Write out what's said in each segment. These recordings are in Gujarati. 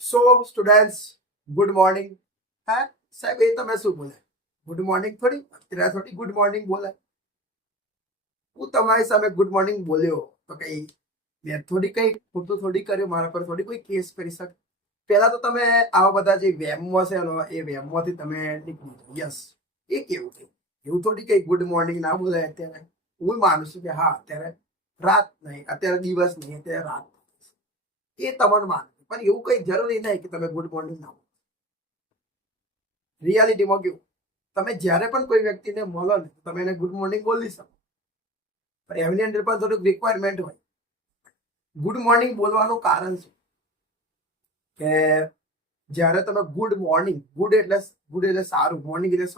સો સ્ટુડન્ટ્સ, ગુડ મોર્નિંગ. હા સાહેબ, એ તમે શું બોલે? ગુડ મોર્નિંગ થોડી, અત્યારે થોડી ગુડ મોર્નિંગ બોલે. હું તમારી સામે ગુડ મોર્નિંગ બોલ્યો તો કઈ મેં થોડી કઈ ખોટું થોડી કર્યું, મારા પર થોડી કોઈ કેસ કરી શકે. પહેલા તો તમે આવા બધા જે વેમો છે ને એ વેમમાંથી તમે નીકળી જાઓ. યસ, એ કેવું થયું? એવું થોડી કઈ ગુડ મોર્નિંગ ના બોલે અત્યારે. હું માનું છું કે હા, અત્યારે રાત નહીં, અત્યારે દિવસ નહીં, અત્યારે રાત. એ તમારું માન, પણ એવું કઈ જરૂરી નહીં કે તમે ગુડ મોર્નિંગ ના બોલો. રિયાલિટીમાં કેવું, તમે જ્યારે પણ કોઈ વ્યક્તિને મળો ને તમે એને ગુડ મોર્નિંગ બોલી શકો, પણ એમની અંદર પણ થોડુંક રિક્વાયરમેન્ટ હોય. ગુડ મોર્નિંગ બોલવાનું કારણ શું કે જ્યારે તમે ગુડ મોર્નિંગ, ગુડ એટલે સારું, મોર્નિંગ એટલે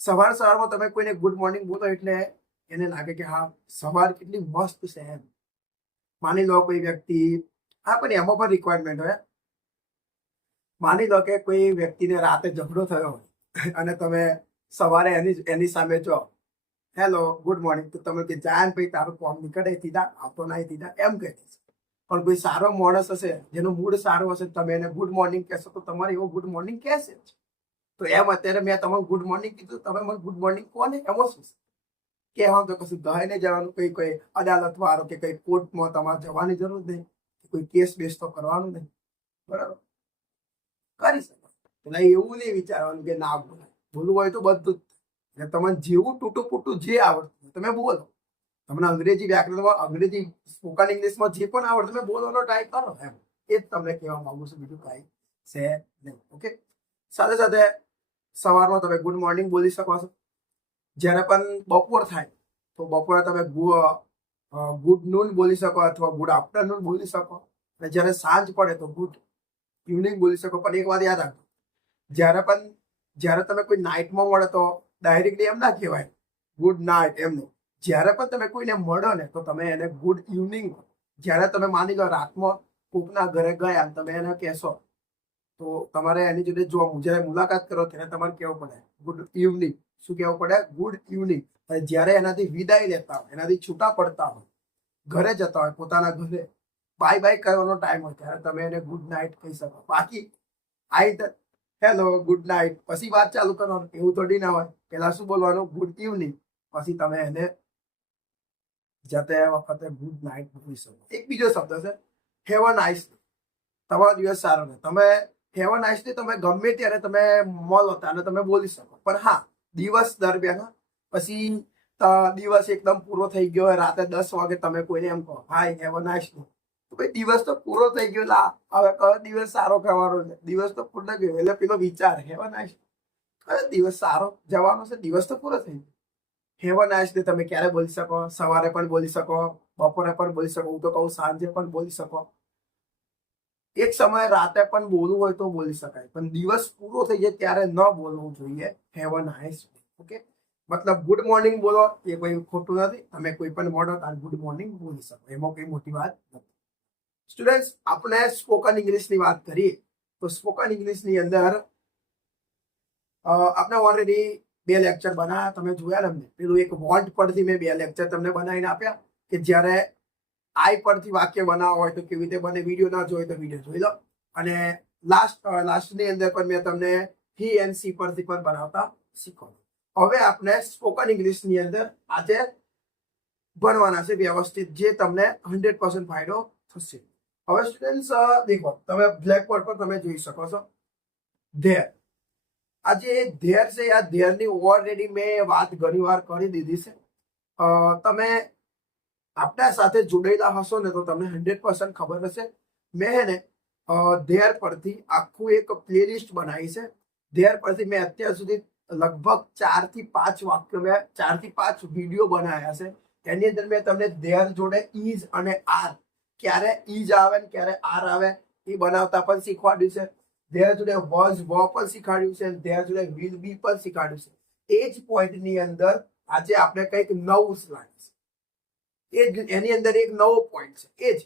સવારમાં તમે કોઈને ગુડ મોર્નિંગ બોલો એટલે એને લાગે કે હા, સવાર કેટલી મસ્ત છે એમ. માની લો કોઈ વ્યક્તિ, હા પણ એમાં પણ રિક્વાયરમેન્ટ હોય. માની લો કે કોઈ વ્યક્તિને રાતે ઝઘડો થયો હોય અને તમે સવારે એની સામે જો હેલો ગુડ મોર્નિંગ, તો તમે કે જાન ભાઈ તારું કોમ નીકળે સીધા આવતો નહીં સીધા એમ કહી દેશે. પણ કોઈ સારો માણસ હશે, જેનો મૂડ સારો હશે, તમે એને ગુડ મોર્નિંગ કહેશો તો તમારે એવો ગુડ મોર્નિંગ કહેશે જ. તો એમ અત્યારે મેં તમારું ગુડ મોર્નિંગ કીધું, તમે મને ગુડ મોર્નિંગ કોને એમાં શું કહેવાનું? તો કશું ગહાઈને જવાનું, કોઈ અદાલત વાળો કે કઈ કોર્ટમાં તમારે જવાની જરૂર નહીં, કોઈ કેસ બેસ તો કરવાનું નહીં. બરાબર, કરી શકો. એટલે એવું નહીં વિચારવાનું કે ના બોલાય. બોલવું હોય તો બધું જ. એટલે તમને જેવું તૂટું પૂટું જે આવડતું તમે બોલો. તમને અંગ્રેજી વ્યાકરણમાં, અંગ્રેજી સ્પોકન ઇંગ્લિશમાં જે પણ આવડે તમે બોલવાનો ટ્રાય કરો એમ. એ જ તમને કહેવા માંગુ છું, બીજું કાંઈ છે નહીં. ઓકે, સાથે સાથે સવારમાં તમે ગુડ મોર્નિંગ બોલી શકો છો. જ્યારે પણ બપોર થાય તો બપોરે તમે ગુડ નૂન બોલી શકો અથવા ગુડ આફ્ટરનૂન બોલી શકો. અને જ્યારે સાંજ પડે તો ગુડ ઇવનિંગ બોલી શકો. પણ એક વાત યાદ રાખો, જ્યારે તમે કોઈ નાઇટમાં મળો તો ડાયરેક્ટલી એમ ના કહેવાય ગુડ નાઇટ એમનું. જ્યારે પણ તમે કોઈને મળો ને તો તમે એને ગુડ ઇવનિંગ. જ્યારે તમે માની લો રાતમાં કોકના ઘરે ગયા, તમે એને કહેશો તો તમારે એની જોડે જો જ્યારે મુલાકાત કરો ત્યારે તમારે કહેવું પડે ગુડ ઇવનિંગ. શું કહેવું પડે? Good evening. જ્યારે એનાથી વિદાય લેતા હોય, એનાથી છૂટા પડતા હોય, ઘરે જતા હોય, પોતાના ઘરે બાય બાય કરવાનો ટાઈમ હોય, ત્યારે તમે એને ગુડ નાઇટ કહી શકો. બાકી હેલો ગુડ નાઇટ પછી વાત ચાલુ કરવાનું એવું થોડી ના હોય. પેલા શું બોલવાનું? Good evening. પછી તમે એને જતે વખતે ગુડ નાઇટ બોલી શકો. એક બીજો શબ્દ છે હેવ અ નાઇસ ડે. તમારો દિવસ સારો ને. તમે હેવ અ નાઇસ ડે તમે ગમે ત્યારે તમે મળો ત્યારે તમે બોલી શકો. પણ હા, દિવસ દરમિયાન. પછી દિવસ એકદમ પૂરો થઈ ગયો હોય, રાતે 10 વાગે તમે કોઈને એમ કહો હાય હેવ અ નાઇસ ડે, તો ભાઈ દિવસ તો પૂરો થઈ ગયો. હવે કયો દિવસ સારો કરવાનો છે? દિવસ તો પૂરો ગયો. એટલે પેલો વિચાર હેવ અ નાઇસ ડે, દિવસ સારો જવાનો છે, દિવસ તો પૂરો થઈ ગયો. હેવ અ નાઇસ ડે તમે ક્યારે બોલી શકો? સવારે પણ બોલી શકો, બપોરે પણ બોલી શકો, હું તો કહું સાંજે પણ બોલી શકો. એક સમયે રાતે પણ બોલવું હોય તો બોલી શકાય, પણ દિવસ પૂરો થઈ જાય ત્યારે ન બોલવું જોઈએ have a nice day. Okay, મતલબ ગુડ મોર્નિંગ બોલો એ કોઈ ખોટું નથી. તમે કોઈ પણ મળો ત્યારે ગુડ મોર્નિંગ બોલી શકો, એમાં કઈ મોટી વાત નથી. સ્ટુડન્ટ્સ, આપણે સ્પોકન ઇંગ્લિશની વાત કરીએ તો સ્પોકન ઇંગ્લિશની અંદર આપણે ઓલરેડી 2 લેક્ચર બનાવ્યા, તમે જોયા ને. અમને પેલું એક વોન્ટ પરથી મેં 2 લેક્ચર તમને બનાવીને આપ્યા કે જ્યારે આઈ પરથી વાક્ય બનાવવા હોય તો કેવી રીતે બને. વિડીયો ના જોઈ તો વિડીયો જોઈ લો. અને લાસ્ટની અંદર પણ મેં તમને હી એન્ડ સી પરથી પણ બનાવતા શીખવાડ્યું. હવે આપણે સ્પોકન ઇંગ્લિશની અંદર આજે ભણવાના છે વ્યવસ્થિત, જે તમને 100% ફાયદો થશે. હવે સ્ટુડન્ટ્સ દેખો, તમે બ્લેકબોર્ડ પર તમે જોઈ શકો છો ધેર. આ જે ધેર છે, આ ધેરની ઓલરેડી મેં વાત ઘણી વાર કરી દીધી છે. તમે આપણા સાથે જોડાયેલા હશો ને તો તમને 100% ખબર હશે. મેં ને ધેર પરથી આખું એક પ્લેલિસ્ટ બનાવી છે. ધેર પરથી મેં અત્યાર સુધી લગભગ 4 થી 5 વાક્યો, મેં 4 થી 5 વિડીયો બનાવ્યા છે. એની અંદર મેં તમને ધેર જોડે ઇઝ અને આર, ક્યારે ઇઝ આવે ને ક્યારે આર આવે એ બનાવતા પણ શીખવાડ્યું છે. ધેર જોડે વોઝ વ પણ શીખવાડ્યું છે. ધેર જોડે વિલ બી પણ શીખવાડ્યું છે. એ જ પોઈન્ટની અંદર આજે આપણે કંઈક નવું લાવીશું. એની અંદર એક નવો પોઈન્ટ છે, એ જ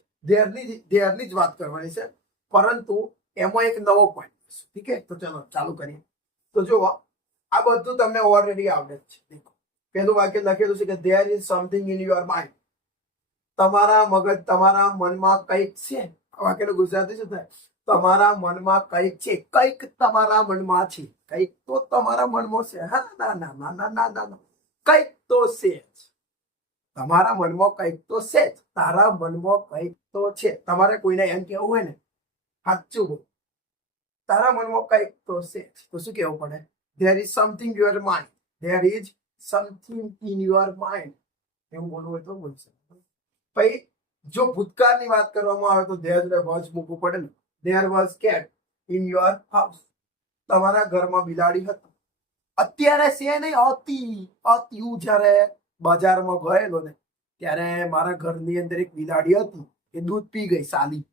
ધેરની જ વાત કરવાની છે, પરંતુ એમાં એક નવો પોઈન્ટ. ઠીક છે, તો ચલો ચાલુ કરીએ. તો જુઓ, આ બધું તમને ઓલરેડી આવડે જ છે. દેખો, પહેલું વાક્ય લખેલું છે કે there is something in your mind. તમારા મનમાં કંઈક છે. વાક્યનું ગુજરાતી શું થાય? તમારા મનમાં કંઈક છે, કંઈક તમારા મનમાં છે, કંઈક તો તમારા મનમાં છે. હા, ના ના ના ના ના ના ના, કંઈક તો છે જ. તમારા મનમાં કંઈક તો છે જ. તારા મનમાં કંઈક તો છે. તમારે કોઈને એમ કેવું હોય ને, સાચું બોલ, તારા મનમાં કંઈક તો છે જ. તો શું કહેવું પડે? There is something your mind. There is something in your mind. એવું બોલવું હોય તો બોલશે. પછી જો ભૂતકાળની વાત કરવામાં આવે તો ધેર વોઝ મૂકવું પડે ને. There was cat in your house. તમારા ઘરમાં બિલાડી હતી. અત્યારે છે નહીં, હતી. હું જ્યારે બજારમાં ગયેલો ને ત્યારે મારા ઘરની અંદર એક બિલાડી હતી. એ દૂધ પી ગઈ સાલી.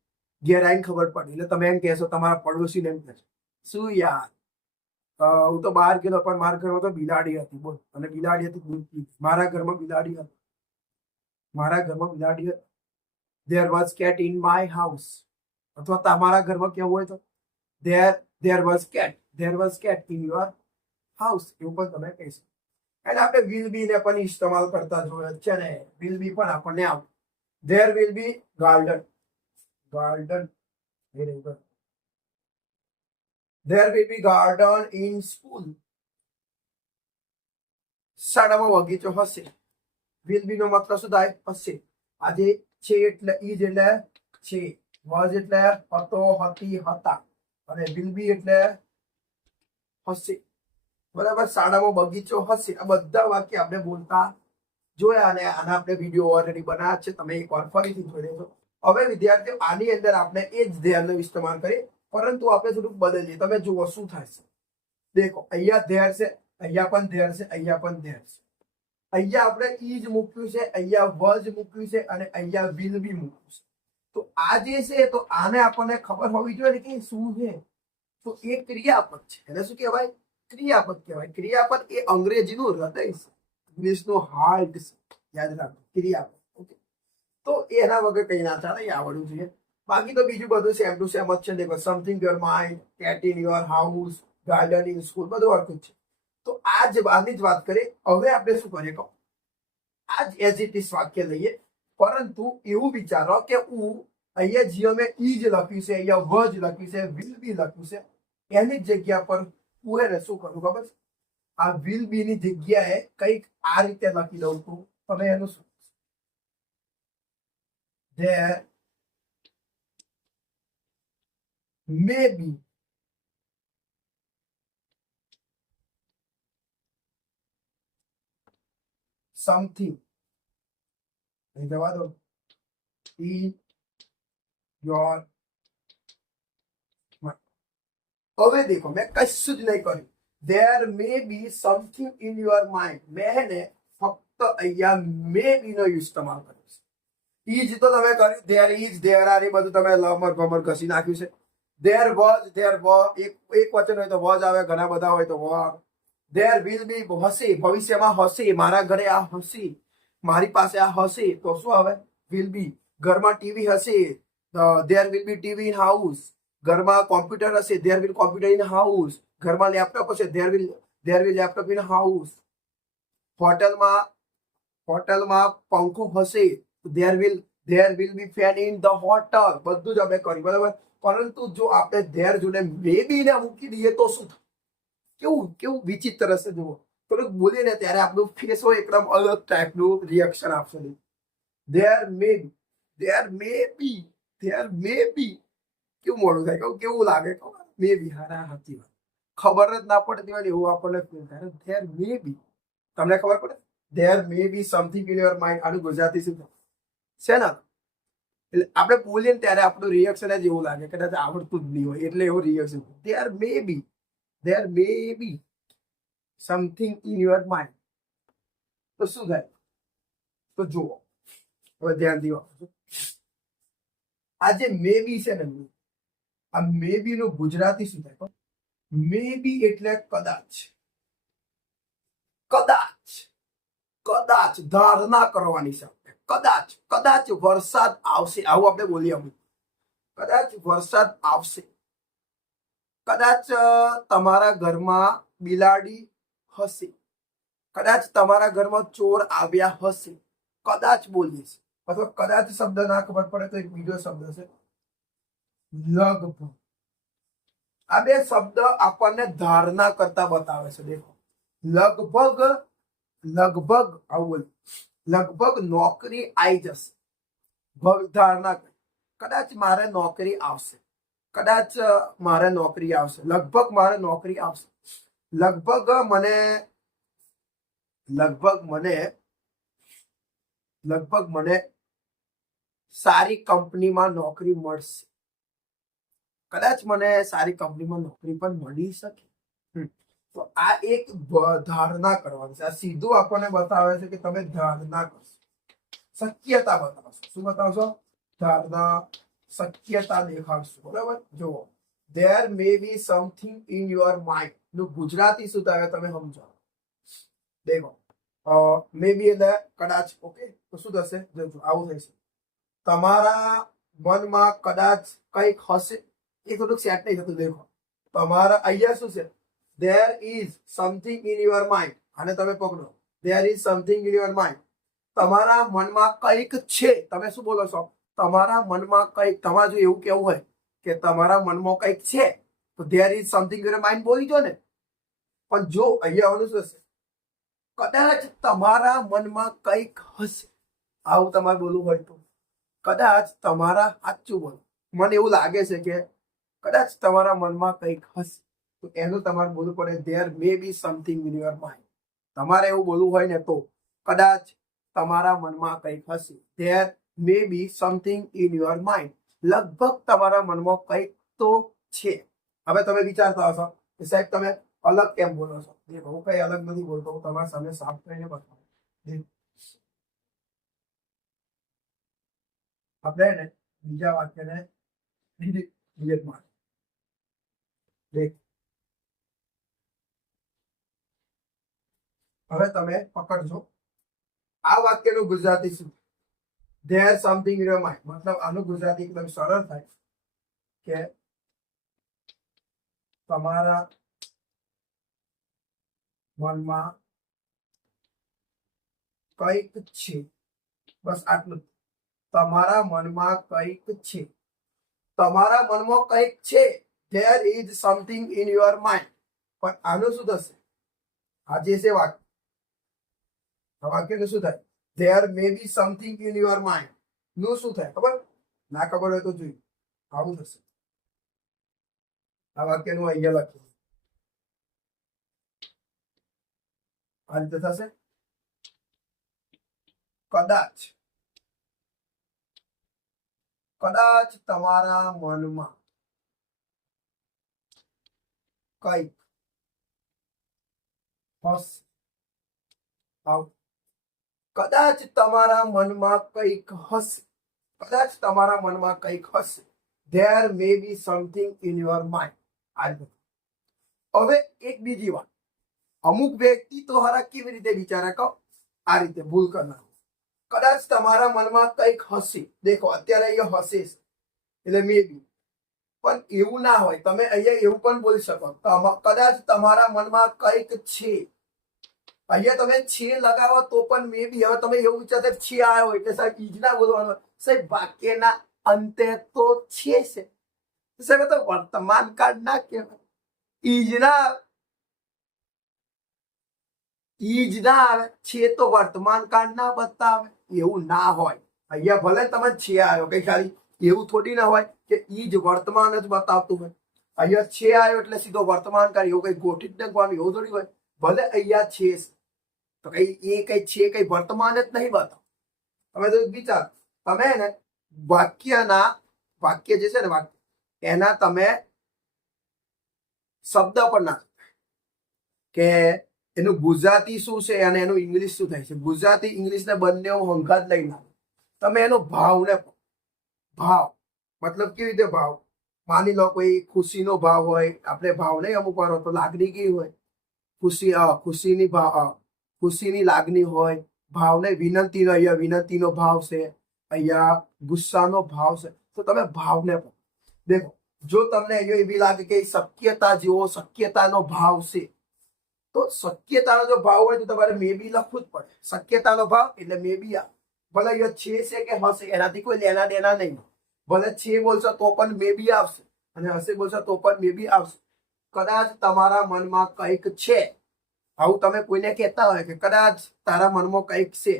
ઘેર આવીને ખબર પડી. એટલે તમે એમ કહેશો તમારા પડોશીને એમ કહેશો, શું યાર, હું તો બહાર ગયેલો પણ મારા ઘરમાં તો બિલાડી હતી. બોલ, અને બિલાડી હતી દૂધ પી. મારા ઘરમાં બિલાડી હતી. મારા ઘરમાં બિલાડી હતી. There was cat in my house. અથવા તમારા ઘરમાં કેવું હોય તો there was cat in your house. એવું પણ તમે કહી શકો. અને આપણે વિલ બી ને પણ ઇસ્તેમાલ કરતા જોયા છે ને. વિલ બી પણ આપણને આવડે. There will be garden. Garden. There will be garden in school. શાળામાં બગીચો હશે. વિલ બી નો મતલબ શું થાય? હશે. આજે છે એટલે ઈજ એટલે છે. વોઝ એટલે હતો, હતી, હતા. અને વિલ બી એટલે હશે. બરાબર. શાળામાં બગીચો હશે. આ બધા વાક્ય આપણે બોલતા જોયા અને આના આપણે વિડીયો ઓલરેડી બનાવ્યા છે. તમે એકવાર ફરીથી જોઈ લેજો. હવે વિદ્યાર્થીઓ આની અંદર આપણે એ જ ધ્યાનનો ઇસ્તેમાલ કરીએ, પરંતુ આપણે થોડુંક બદલીએ. તમે જુઓ શું થાય છે. દેખો, અહીંયા ધેર છે, અહીંયા પણ ધેર છે, અહીંયા પણ ધેર છે. અહીંયા આપણે ઈજ મૂક્યું છે, અહીંયા વજ મૂક્યું છે અને અહીંયા વિલ બી મૂક્યું છે. તો આ જે છે તો આને આપણને ખબર હોવી જોઈએ કે શું છે. તો એ ક્રિયાપદ છે. એને શું કહેવાય? ક્રિયાપદ કહેવાય. ક્રિયાપદ એ અંગ્રેજીનું હૃદય છે, ઇંગ્લિશનું હાર્ટ છે. યાદ રાખો, ક્રિયાપદ. ઓકે, તો એના વગર કઈ ના ચાલે, આવડવું જોઈએ. બાકી તો બીજું બધું સેમ ટુ સેમ જ છે. દેખો, something your mind, cat in your house, garden in school, બધું હરખું જ છે. તો આની જ વાત કરીએ. હવે આપણે શું કરીએ કહો, આ જ એઝ ઇટ ઇઝ વાક્ય લઈએ, પરંતુ એવું વિચારો કે હું અહીંયા જીઓ મેં ઈ જ લખ્યું છે, અહીંયા વ જ લખ્યું છે, વિલ બી લખ્યું છે, એની જ જગ્યા પર હું એને શું કરું ખબર છે? આ વિલ બી ની જગ્યાએ કંઈક આ રીતે લખી દઉં છું. તમે એનું શું? There may be something, અહીં જવા દો, in your mind. હવે દેખો, મેં કશું જ નહીં કર્યું. There may be something in your mind. મેં ને ફક્ત અહીંયા મે બી નો ઇસ્તેમાલ કર્યો છે. ઈજ તો તમે કર્યું. ધેર ઇઝ, ધેર આર, એ બધું તમે લમર ભમર ઘસી નાખ્યું છે. ધેર વોઝ, ધેર એક વચન હોય તો વોઝ આવે, ઘણા બધા હોય તો વો આવે. ધેર વિલ બી હશે, ભવિષ્યમાં હશે. મારા ઘરે આ હશે, મારી પાસે આ હશે, તો શું આવે? Will be. ઘરમાં ટીવી હશે, there will be TV in house. ઘરમાં કોમ્પ્યુટર હશે, there will computer in house. ઘરમાં લેપટોપ હશે, there will laptop in house. હોટલમાં પંખો હશે, there will be fan in the hotel. બધું જ અમે કર્યું, બરાબર. પરંતુ જો આપણે ધેર જોડે મે બી ને મૂકી દઈએ તો શું થાય? કેવું કેવું વિચિત્ર હશે. જુઓ, થોડુંક બોલીએ ને ત્યારે આપણું ફેસ હોય એકદમ અલગ ટાઈપનું રિએક્શન આપશે. There may B, there may બી. કેવું મોડું થાય, કેવું લાગે? મે બી. હારા, સાચી વાત. ખબર જ ના પડતી હોય એવું આપણને ફીલ થાય. There may be. તમને ખબર પડે? There may be something in your mind. આનું ગુજરાતી શું થાય છે ને? એટલે આપણે બોલીએ ને ત્યારે આપણું રિએક્શન જ એવું લાગે, કદાચ આવડતું જ નહીં હોય એટલે એવું reaction. There may be something in your mind. તો શું થાય? તો જુઓ, હવે ધ્યાનથી વાંચો. આ જે મે બી છે ને, આ મે બી નું ગુજરાતી શું થાય? મે બી એટલે કદાચ. કદાચ, કદાચ ધારણા કરવાની છે. કદાચ વરસાદ આવશે, આવું આપણે બોલીએ. કદાચ વરસાદ આવશે. કદાચ તમારા ઘરમાં બિલાડી હશે. કદાચ તમારા ઘરમાં ચોર આવ્યા હશે. કદાચ બોલીએ છે. અથવા કદાચ શબ્દ ના ખબર પડે તો એક બીજો શબ્દ છે લગભગ. આ બે શબ્દ આપણને ધારણા કરતા બતાવે છે. દેખો, લગભગ, લગભગ આવું બોલ, લગભગ નોકરી આવી જશે. ધારણા કરી, કદાચ મારે નોકરી આવશે, કદાચ મારે નોકરી આવશે, લગભગ મારે નોકરી આવશે, લગભગ મને, લગભગ મને, લગભગ મને સારી કંપનીમાં નોકરી મળશે, કદાચ મને સારી કંપનીમાં નોકરી પણ મળી શકે. તો આ એક ધારણા કરવાની છે. આ સીધું આપણને બતાવે છે કે તમે ધારણા કરશો, શક્યતા બતાવશો. શું બતાવશો? ધારણા, શક્યતા દેખાડશો. બરાબર. જુઓ, there may be something in your mind નું ગુજરાતી શું થાય તમે સમજો. દેખો, મે બી એટલે કદાચ. ઓકે, તો શું થશે? જોજો, આવું થશે. તમારા મનમાં કદાચ કંઈક હશે. એ થોડુંક સેટ નહીં થતું. દેખો, તમારા અહીંયા શું છે? there is something in your mind. આને તમે પકડો. there is something in your mind. તમારા મનમાં કંઈક છે. તમે શું બોલો છો? તમારા મનમાં કંઈક. તમારે જો એવું કેવું હોય કે તમારા મનમાં કંઈક છે, તો there is something in your mind બોલી દો ને. પણ જો અહીંયા આવવાનું શું હશે? કદાચ તમારા મનમાં કંઈક હશે. આવું તમારે બોલવું હોય તો કદાચ તમારા, સાચું બોલો, મને એવું લાગે છે કે કદાચ તમારા મનમાં કંઈક હશે, તો એનું તમારે બોલવું પડે there may be something in your mind. તમારે એવું બોલવું હોય ને તો કદાચ તમારા મનમાં કંઈક હશે. there may be something in your mind. લગભગ તમારા મનમાં કંઈક તો છે. હવે તમે વિચારતા હશો કે સાહેબ તમે અલગ કેમ બોલો છો? હું કઈ અલગ નથી બોલતો, હું તમારા સામે સાફ કરીને બતાવું. આપણે ને બીજા વાક્યને ડિલીટ માર. હવે તમે પકડજો. આ વાક્યનું ગુજરાતી શું? there something in your mind. મતલબ આનું ગુજરાતી એકદમ સરળ થાય કે તમારા મનમાં કંઈક છે. બસ આટલું. તમારા મનમાં કંઈક છે. તમારા મનમાં કંઈક છે. there is something in your mind. પણ આનું શું થશે? આ જે છે વાક્ય, આ વાક્યનું શું થાય? there may be something in your mind નું શું થાય ખબર? ના ખબર હોય તો જોયું. આવું થશે. આ વાક્યનું અહીંયા લખ્યું આ રીતે થશે. કદાચ, કદાચ તમારા મનમાં કંઈક હશે. કદાચ તમારા મનમાં કંઈક હશે. કદાચ તમારા મનમાં કંઈક હશે. there may be something in your mind. હવે એક બીજી વાત, અમુક વ્યક્તિ તો હારા કેવી રીતે વિચારે કહો? આ રીતે ભૂલ કરનાર. કદાચ તમારા મનમાં કંઈક હશે. દેખો, અત્યારે અહીંયા હશે એટલે મે બી, પણ એવું ના હોય. તમે અહીંયા એવું પણ બોલી શકો, કદાચ તમારા મનમાં કંઈક છે. અહીંયા તમે છે લગાવો તો પણ મે બી. હવે તમે એવું વિચારતા છે આવ્યો એટલે સાહેબ ઈજ ના બોલવાનું. સાહેબ વાક્યના અંતે તો છે. સાહેબ તો વર્તમાન કાળ ના કહેવાય. ઈજ ના આવે. છે તો વર્તમાન કાળ ના બતાવે. એવું ના હોય. અહીંયા ભલે તમે છે આવ્યો, કઈ ખાલી એવું થોડી ના હોય કે ઈજ વર્તમાન જ બતાવતું હોય. અહીંયા છે આવ્યો એટલે સીધો વર્તમાન કાળ, એવું કઈ ગોઠી જ નાખવાનું એવું થોડી હોય. ભલે અહીંયા છે તો કઈ એ કઈ છે કઈ વર્તમાન જ નહીં બતાવ. તમે તો વિચાર, તમે ને વાક્ય જે છે ને વાક્ય, એના તમે શબ્દ પણ ના કે એનું ગુજરાતી શું છે અને એનું ઇંગ્લિશ શું થાય છે. ગુજરાતી ઇંગ્લિશ ને બંને હંગાત લઈને તમે એનો ભાવ ને, ભાવ મતલબ કેવી રીતે ભાવ? માની લો કોઈ ખુશીનો ભાવ હોય, આપણે ભાવ નહીં અમુક વાર તો લાગણી કેવી હોય? ખુશીની લાગણી હોય. ભાવને વિનંતીનો, અહીંયા વિનંતીનો ભાવ છે, અહીંયા ગુસ્સાનો ભાવ છે. તો તમે ભાવને દેખો. જો તમને અહીંયા એવી લાગે કે શક્યતા જેવો શક્યતાનો ભાવ છે, તો શક્યતાનો જો ભાવ હોય તો તમારે મે બી લખવું જ પડે. શક્યતાનો ભાવ એટલે મે બી. ભલે અહીંયા છે કે હશે, એનાથી કોઈ લેના દેના નહીં. ભલે છે બોલશો તો પણ મે બી આવશે, અને હશે બોલશો તો પણ મે બી આવશે. કદાચ તમારા મનમાં કંઈક છે, આવું તમે કોઈને કહેતા હોય કે કદાચ તારા મનમાં કંઈક છે,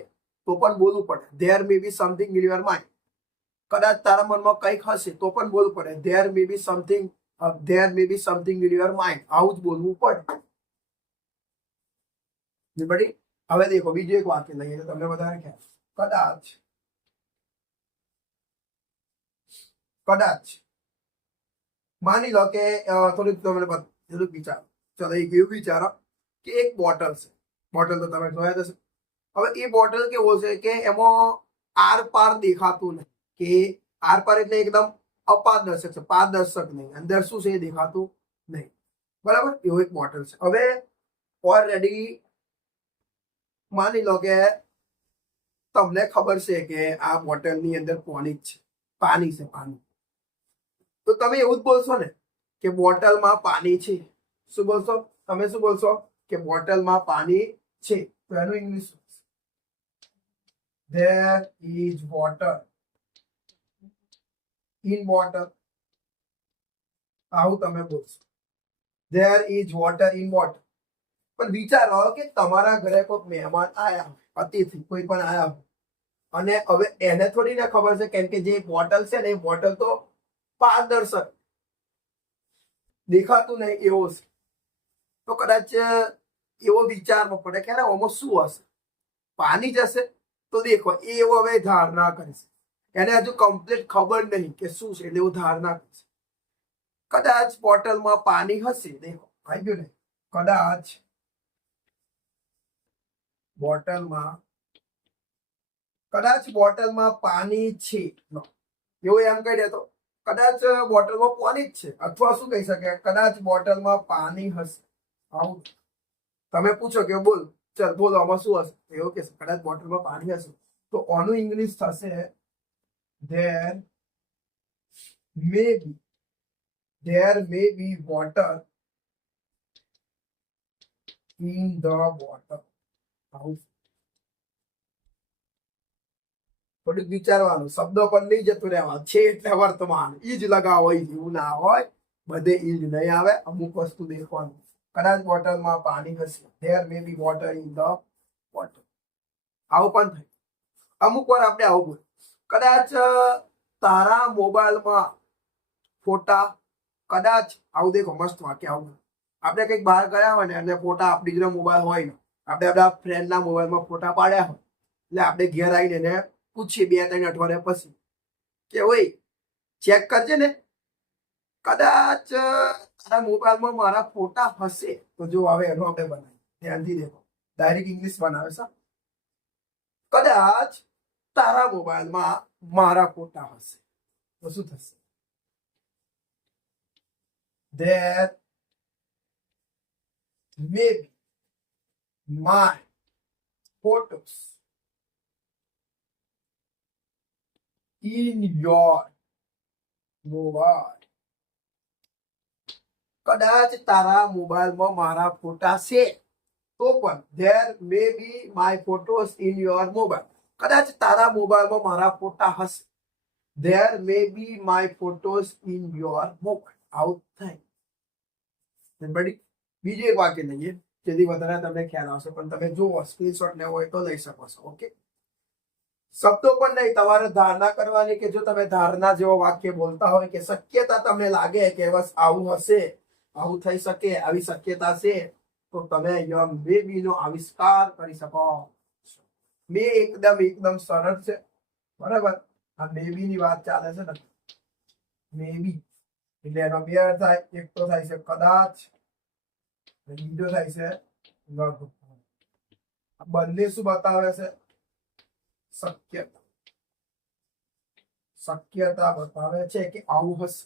તો પણ બોલવું પડે there may be something in your mind. કદાચ તારા મનમાં કંઈક હશે તો પણ બોલવું પડે there may be something, there may be something in your mind. આવું જ બોલવું પડે. બડી હવે દેખો બીજું એક વાક્ય લઈએ તો તમને વધારે ખ્યાલ. કદાચ, કદાચ માની લો કે થોડુંક તમને થોડુંક વિચારો. ચલો એક એવું વિચારો કે એક બોટલ છે. બોટલ તો તમે જોયા જશે. હવે એ બોટલ કેવો છે કે એમાં આર પાર દેખાતું નહીં, કે આર પાર એટલે એકદમ અપારદર્શક છે, પારદર્શક નહીં. અંદર શું છે એ દેખાતું નહીં, બરાબર. એવું એક બોટલ છે. હવે ઓલરેડી માની લો કે તમને ખબર છે કે આ બોટલની અંદર પાણી જ છે, પાણી છે, પાણી. તો તમે એવું જ બોલશો ને કે બોટલમાં પાણી છે. શું બોલશો તમે? શું બોલશો? કે બોટલમાં પાણી છે. તો એનું English there is water in bottle. આવું તમે બોલશો there is water in bottle. પણ વિચારો કે તમારા ઘરે કોઈ મહેમાન આયા હોય, અતિથિ કોઈ પણ આયા હોય, અને હવે એને થોડી ને ખબર છે, કેમ કે જે બોટલ છે ને એ બોટલ તો પારદર્શક, દેખાતું નહીં એવો છે. તો કદાચ એવો વિચારવો પડે કે આમાં શું હશે, પાણી જ હશે. તો દેખો એ એવો હવે ધારણા કરીશ, એને હજુ કમ્પ્લીટ ખબર નહીં કે શું છે, એટલે એવું ધારણા કરીશ કદાચ બોટલમાં પાણી હશે. દેખો આવી ગયું ને, કદાચ બોટલમાં પાણી છે. એવું એમ કહી દેતો કદાચ બોટલમાં પાણી જ છે, અથવા શું કહી શકે કદાચ બોટલમાં પાણી હશે. આવું તમે પૂછો કે બોલ, ચાલ બોલો આમાં શું હશે, એવું કે કદાચ બોટલમાં પાણી હશે. તો આનું ઇંગ્લિશ થશે there may be water in the bottle. આવું થોડુંક વિચારવાનું, શબ્દો પર નહીં જતું રહેવા. છે એટલે વર્તમાન ઈ જ લગાવો, એવું ના હોય, બધે ઈ જ નહીં આવે. અમુક વસ્તુ દેખવાનું. કદાચ બોટલમાં પાણી હશે, there may be water in the bottle. આવું પણ થાય. અમુક વાર આપણે આવું બોલ, કદાચ તારા મોબાઈલમાં ફોટા, કદાચ આવું દેખો મસ્ત વાક્ય. આવું આપણે કંઈક બહાર ગયા હોય ને અને ફોટા આપણી જોડે મોબાઈલ હોય ને, આપણે આપણા ફ્રેન્ડના મોબાઈલમાં ફોટા પાડ્યા હોય, એટલે આપણે ઘેર આવીને એને પૂછીએ 2-3 અઠવાડિયા પછી કે ઓય ચેક કરજે ને, કદાચ તારા મોબાઈલમાં મારા ફોટા હશે. તો જો હવે એનું આપણે બનાવીએ, ધ્યાનથી દેખો. ડાયરેક્ટ ઇંગ્લિશ બનાવે છે. કદાચ તારા મોબાઈલમાં મારા ફોટા હશે. તો શું થશે? there may be my photos in your mobile. કદાચ તારા મોબાઈલમાં મારા ફોટા છે. તો પણ there may be my photos in your mobile. કદાચ તારા મોબાઈલમાં મારા ફોટા હશે. there may be my photos in your mobile. આવું થાય. બીજું એક વાક્ય લઈએ જેથી વધારે તમને ખ્યાલ આવશે, પણ તમે જુઓ સ્ક્રીનશોટ લેવો હોય તો લઈ શકો છો. ઓકે, શબ્દો પણ નહીં, તમારે ધારણા કરવાની કે જો તમે ધારણા જેવો વાક્ય બોલતા હોય કે શક્યતા તમને લાગે કે બસ આવું હશે, આવું થઈ શકે, આવી શક્યતા છે, તો તમે યમ મે બી નો આવિષ્કાર કરી શકો. મે એકદમ સરળ છે, બરાબર. આ મે બી ની વાત ચાલે છે ને, મે બી એટલે એનો બે અર્થ થાય. એક તો થાય છે કદાચ, બીજો થાય છે લગભગ. બંને શું બતાવે છે? શક્યતા. શક્યતા બતાવે છે કે આવું હશે.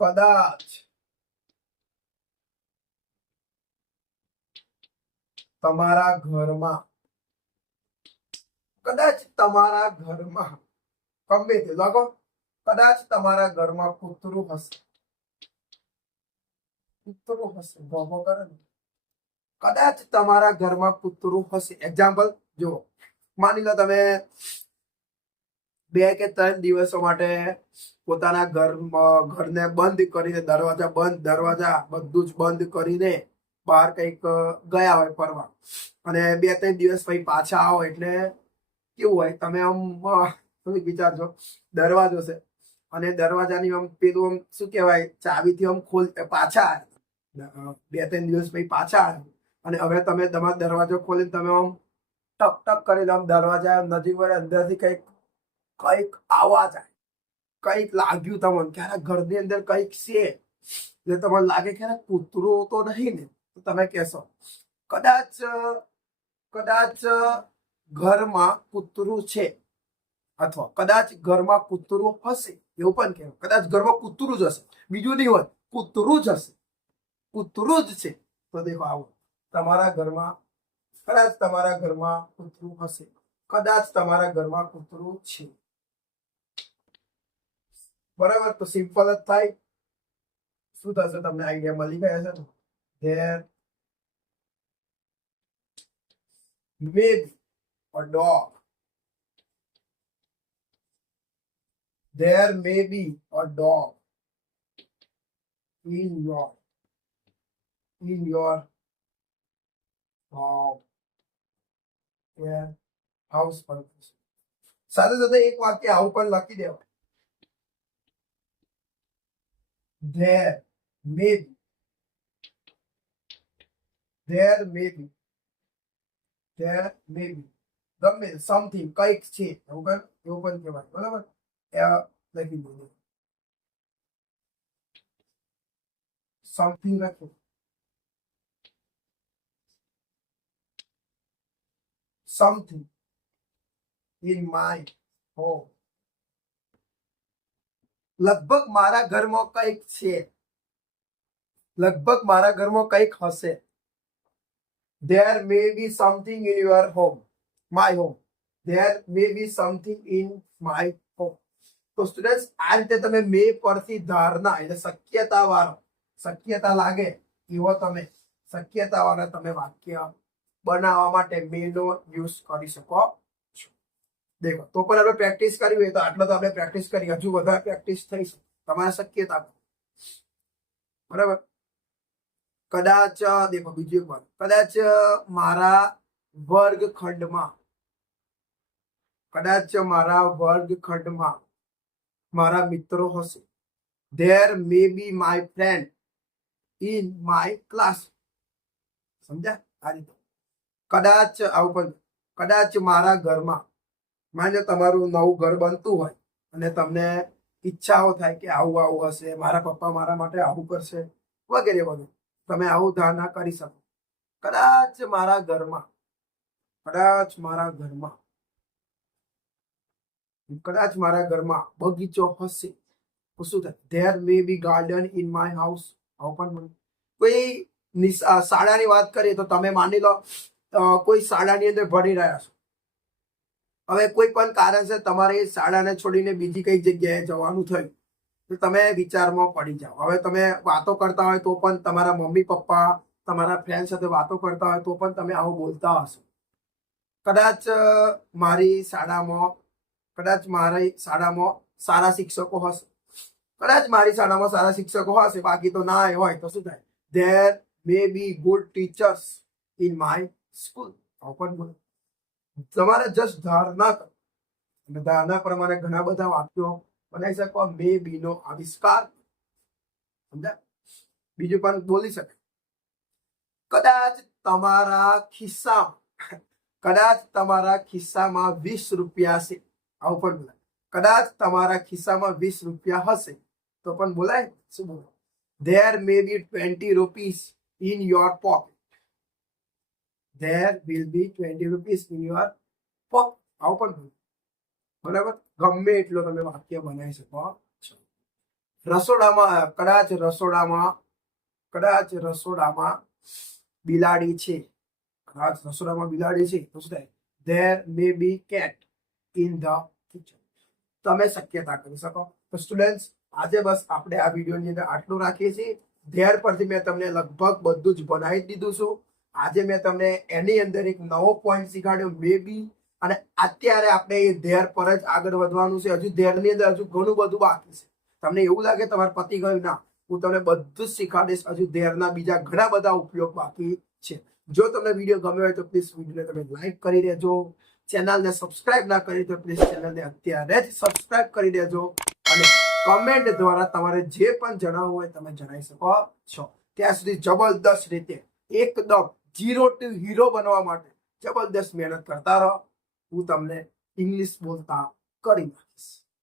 કદાચ તમારા ઘરમાં, કદાચ તમારા ઘરમાં ગમે તે લગો, કદાચ તમારા ઘરમાં કૂતરું હશે. કૂતરું હશે, ભોગો કરે ને. કદાચ તમારા ઘરમાં કૂતરું હશે. એક્ઝામ્પલ જુઓ, માની લો તમે 2 કે 3 દિવસો માટે પોતાના ઘરને બંધ કરીને, દરવાજા બધું જ બંધ કરીને બહાર કંઈક ગયા હોય ફરવા, અને 2-3 દિવસ પછી પાછા આવો એટલે કેવું હોય, તમે આમ થોડીક વિચારજો, દરવાજો છે અને દરવાજાની આમ પેલું આમ શું કહેવાય, ચાવીથી આમ પાછા આવ્યા, 2-3 દિવસ પછી પાછા આવ્યા, અને હવે તમે તમારો દરવાજો ખોલીને તમે આમ ટક ટક કરી આમ દરવાજા નજીક વળે, અંદરથી કંઈક આવાજ આવે, કંઈક લાગ્યું તમને, ક્યારેક ઘરની અંદર કંઈક છે એટલે તમને લાગે કે કૂતરું તો નહીં ને, તો તમે કહેશો કદાચ ઘરમાં કૂતરું છે, અથવા કદાચ ઘરમાં કૂતરું હશે, એવું પણ કહેવાય. કદાચ ઘરમાં કૂતરું જ હશે, બીજું નહીં હોય, કૂતરું જ હશે, કૂતરું જ છે. તો દેખો આવો, કદાચ તમારા ઘરમાં કૂતરું હશે, કદાચ તમારા ઘરમાં કૂતરું છે. બરાબર, તો સિમ્પલ જ થાય. શું થશે, તમને આઈડિયા મળી ગયા છે ને? There may be a dog. There may be a dog in your house. સાથે સાથે એક વાક્ય આવું પણ લખી દેવા, there may be ગમે સમથિંગ, કંઈક છે, એવું પણ કહેવાય. બરાબર, લખી દો, સમથિંગ લખ્યું, something in my home. લગભગ મારા ઘરમાં કંઈક છે, લગભગ મારા ઘરમાં કંઈક હશે. There may be something in your home, my home. There may be something in my home. તો સ્ટુડન્ટ્સ, આ રીતે તમે મે પરથી ધારણા એટલે શક્યતા લાગે એવો તમે શક્યતાવાળા તમે વાક્ય બનાવવા માટે મે નો યુઝ કરી શકો છો. દેખો, તો પણ આપણે પ્રેક્ટિસ કરવી હોય તો આટલો તો આપણે પ્રેક્ટિસ કરી, હજુ વધારે પ્રેક્ટિસ થઈ શકે તમારા શક્યતા. બરાબર, કદાચ દેખો બીજું એક વાત, કદાચ મારા વર્ગખંડમાં મારા મિત્રો હશે. There may be my friend in my class. સમજ્યા? આ રીતે કદાચ આવું પણ, કદાચ મારા ઘરમાં, માની લો તમારું નવું ઘર બનતું હોય અને તમને ઈચ્છાઓ થાય કે આવું હશે, મારા પપ્પા મારા માટે આવું કરશે, વગેરે વગેરે, તમે આવું ધારણા કરી શકો. કદાચ મારા ઘરમાં બગીચો હશે, તો શું થાય? There may be garden in my house. આવું પણ કોઈ શાળાની વાત કરીએ તો તમે માની લો કોઈ શાળાની અંદર ભણી રહ્યા છો, હવે કોઈ પણ કારણસર તમારે એ શાળાને છોડીને બીજી કઈ જગ્યાએ જવાનું થયું, તો તમે વિચારમાં પડી જાઓ. હવે તમે વાતો કરતા હોય તો પણ, તમારા મમ્મી પપ્પા તમારા ફ્રેન્ડ સાથે વાતો કરતા હોય તો પણ તમે આવું બોલતા હશો. કદાચ મારી શાળામાં સારા શિક્ષકો હશે, બાકી તો ના હોય તો શું થાય? There may be good teachers in my school. તમારે જસ્ટ ધારણા કરો, અને ધારણા પ્રમાણે ઘણા બધા વાક્યો બનાવી શકો. મે બી નો આવિષ્કાર. સમજ્યા? બીજું પણ બોલી શકે, કદાચ તમારા ખિસ્સામાં 20 રૂપિયા છે. આવું પણ બોલાય. કદાચ તમારા ખિસ્સામાં 20 રૂપિયા હશે, તો પણ બોલાય. શું બોલાય? There may be 20 rupees in your pocket. There will be 20 rupees in your pocket. આવું પણ બોલાય. બરાબર, ગમે એટલો તમે વાક્ય બનાવી શકો છો. કદાચ રસોડામાં બિલાડી છે, તો શું થાય? There may be cat in the kitchen. તમે શક્યતા કરી શકો. તો સ્ટુડન્ટ્સ, આજે બસ આપણે આ વિડીયોની અંદર આટલું રાખીએ છીએ. ધ્યાન પરથી મેં તમને લગભગ બધું જ બનાવી દીધું છું. આજે મેં તમને એની અંદર એક નવો પોઈન્ટ શીખવાડ્યો, મે બી, અને અત્યારે આપણે એ ધ્યેય પર જ આગળ વધવાનું છે. હજુ ધ્યેયની અંદર હજુ ઘણું બધું બાકી છે. તમને એવું લાગે તમારે પતી ગયું? ના, હું તમને બધું જ શીખવાડીશ. હજુ ધ્યેયના બીજા ઘણા બધા ઉપયોગ બાકી છે. જો તમને વિડીયો ગમ્યો હોય તો પ્લીઝ વિડીયોને તમે લાઈક કરી દેજો. ચેનલને સબસ્ક્રાઇબ ના કરી તો પ્લીઝ ચેનલને અત્યારે જ સબસ્ક્રાઇબ કરી દેજો. અને કમેન્ટ દ્વારા તમારે જે પણ જણાવવું હોય તમે જણાવી શકો છો. ત્યાં સુધી જબરદસ્ત રીતે એકદમ 0 to હીરો બનવા માટે જબરદસ્ત મહેનત કરતા રહો. હું તમને ઇંગ્લિશ બોલતા કરી